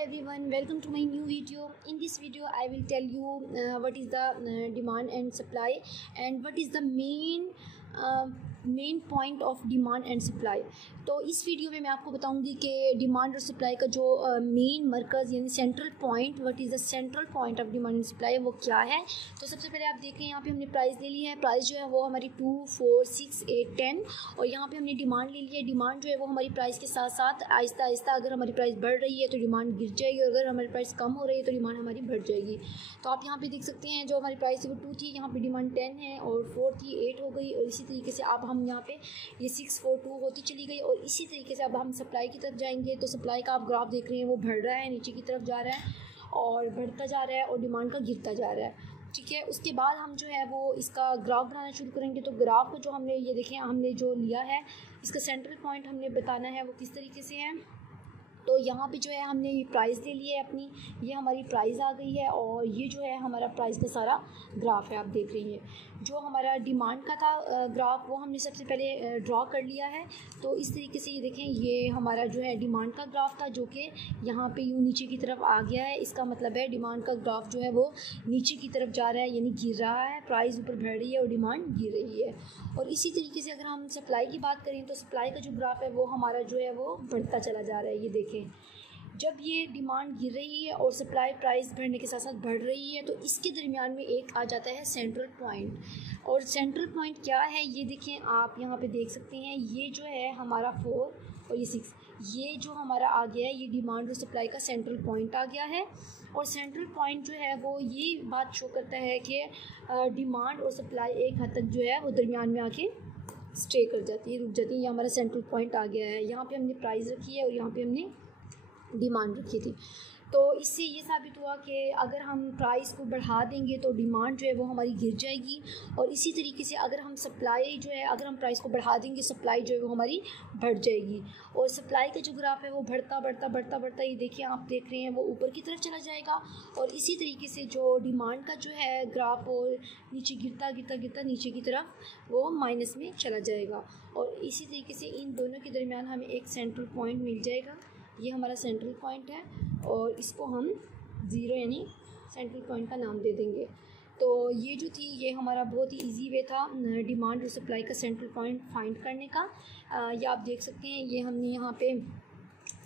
everyone, welcome to my new video. In this video I will tell you what is the demand and supply and what is the main point of demand and supply. तो इस video में मैं आपको बताऊंगी कि demand और supply का जो मेन मरकज़ यानी central point, what is the central point of demand and supply, वो क्या है। तो सबसे पहले आप देखें, यहाँ पे हमने प्राइस ले ली है। प्राइस जो है वो हमारी 2, 4, 6, 8, 10 और यहाँ पे हमने डिमांड ले ली है। डिमांड जो है वो हमारी प्राइस के साथ साथ आहिस्ता आहिस्ता अगर हमारी प्राइस बढ़ रही है तो डिमांड गिर जाएगी, और अगर हमारी प्राइस कम हो रही है तो डिमांड हमारी बढ़ जाएगी। तो आप यहाँ पे देख सकते हैं, जो हमारी प्राइस वो 2 थी, यहाँ पे डिमांड 10 है, और 4 थी 8 हो गई, और इसी तरीके से अब हम यहाँ पे ये 6, 4, 2 होती चली गई। और इसी तरीके से अब हम सप्लाई की तरफ जाएंगे। तो सप्लाई का आप ग्राफ देख रहे हैं, वो बढ़ रहा है, नीचे की तरफ जा रहा है और बढ़ता जा रहा है, और डिमांड का गिरता जा रहा है। ठीक है, उसके बाद हम जो है वो इसका ग्राफ बनाना शुरू करेंगे। तो ग्राफ को जो हमने ये देखें, हमने जो लिया है, इसका सेंट्रल पॉइंट हमने बताना है वो किस तरीके से है। तो यहाँ पे जो है हमने ये प्राइस ले ली है अपनी, ये हमारी प्राइस आ गई है, और ये जो है हमारा प्राइस का सारा ग्राफ है, आप देख रही हैं। जो हमारा डिमांड का था ग्राफ, वो हमने सबसे पहले ड्रॉ कर लिया है। तो इस तरीके से ये देखें, ये हमारा जो है डिमांड का ग्राफ था, जो कि यहाँ पे यूँ नीचे की तरफ आ गया है। इसका मतलब है डिमांड का ग्राफ जो है वो नीचे की तरफ जा रहा है, यानी गिर रहा है। प्राइस ऊपर बढ़ रही है और डिमांड गिर रही है। और इसी तरीके से अगर हम सप्लाई की बात करें, तो सप्लाई का जो ग्राफ है वो हमारा जो है वो बढ़ता चला जा रहा है। ये देखें, जब ये डिमांड गिर रही है और सप्लाई प्राइस बढ़ने के साथ साथ बढ़ रही है, तो इसके दरमियान में एक आ जाता है सेंट्रल पॉइंट। और सेंट्रल पॉइंट क्या है, ये देखें, आप यहाँ पे देख सकते हैं, ये जो है हमारा 4 और ये 6, ये जो हमारा आ गया है, ये डिमांड और सप्लाई का सेंट्रल पॉइंट आ गया है। और सेंट्रल पॉइंट जो है वो ये बात शो करता है कि डिमांड और सप्लाई एक हद तक जो है वो दरमियान में आके स्टे कर जाती है, रुक जाती है। ये हमारा सेंट्रल पॉइंट आ गया है। यहाँ पे हमने प्राइस रखी है और यहाँ पे हमने डिमांड रखी थी। तो इससे ये साबित हुआ कि अगर हम प्राइस को बढ़ा देंगे तो डिमांड जो है वो हमारी गिर जाएगी, और इसी तरीके से अगर हम सप्लाई जो है, अगर हम प्राइस को बढ़ा देंगे, सप्लाई जो है वो हमारी बढ़ जाएगी। और सप्लाई का जो ग्राफ है वो बढ़ता बढ़ता बढ़ता बढ़ता, ये देखिए, आप देख रहे हैं, वो ऊपर की तरफ चला जाएगा। और इसी तरीके से जो डिमांड का जो है ग्राफ, और नीचे गिरता गिरता गिरता नीचे की तरफ वो माइनस में चला जाएगा। और इसी तरीके से इन दोनों के दरमियान हमें एक सेंट्रल पॉइंट मिल जाएगा। ये हमारा सेंट्रल पॉइंट है, और इसको हम 0 यानी सेंट्रल पॉइंट का नाम दे देंगे। तो ये जो थी, ये हमारा बहुत ही इजी वे था डिमांड और सप्लाई का सेंट्रल पॉइंट फाइंड करने का। ये आप देख सकते हैं, ये हमने यहाँ पे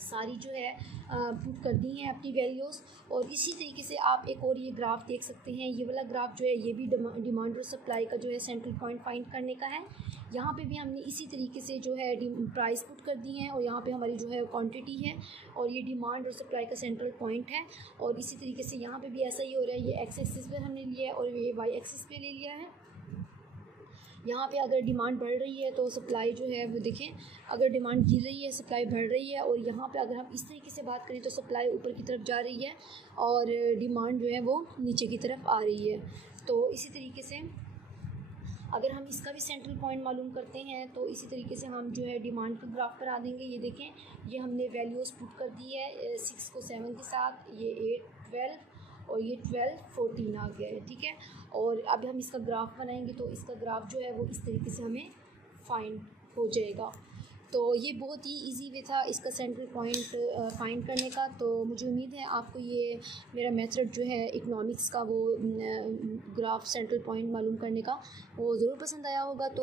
सारी जो है पुट कर दी हैं अपनी वैल्यूज़। और इसी तरीके से आप एक और ये ग्राफ देख सकते हैं, ये वाला ग्राफ जो है ये भी डिमांड और सप्लाई का जो है सेंट्रल पॉइंट फाइंड करने का है। यहाँ पे भी हमने इसी तरीके से जो है प्राइस पुट कर दी हैं, और यहाँ पे हमारी जो है क्वांटिटी है, और ये डिमांड और सप्लाई का सेंट्रल पॉइंट है। और इसी तरीके से यहाँ पे भी ऐसा ही हो रहा है, ये एक्स एक्सिस पे हमने लिया है और ये वाई एक्सिस पे ले लिया है। यहाँ पे अगर डिमांड बढ़ रही है तो सप्लाई जो है वो देखें, अगर डिमांड गिर रही है सप्लाई बढ़ रही है। और यहाँ पे अगर हम इस तरीके से बात करें तो सप्लाई ऊपर की तरफ जा रही है और डिमांड जो है वो नीचे की तरफ आ रही है। तो इसी तरीके से अगर हम इसका भी सेंट्रल पॉइंट मालूम करते हैं, तो इसी तरीके से हम जो है डिमांड के ग्राफ पर आ देंगे। ये देखें, ये हमने वैल्यूज़ पुट कर दी है 6 को 7 के साथ, ये 8, 12 और ये 12, 14 आ गया है। ठीक है, और अब हम इसका ग्राफ बनाएंगे, तो इसका ग्राफ जो है वो इस तरीके से हमें फाइंड हो जाएगा। तो ये बहुत ही इजी वे था इसका सेंट्रल पॉइंट फाइंड करने का। तो मुझे उम्मीद है आपको ये मेरा मेथड जो है इकोनॉमिक्स का, वो ग्राफ सेंट्रल पॉइंट मालूम करने का, वो ज़रूर पसंद आया होगा। तो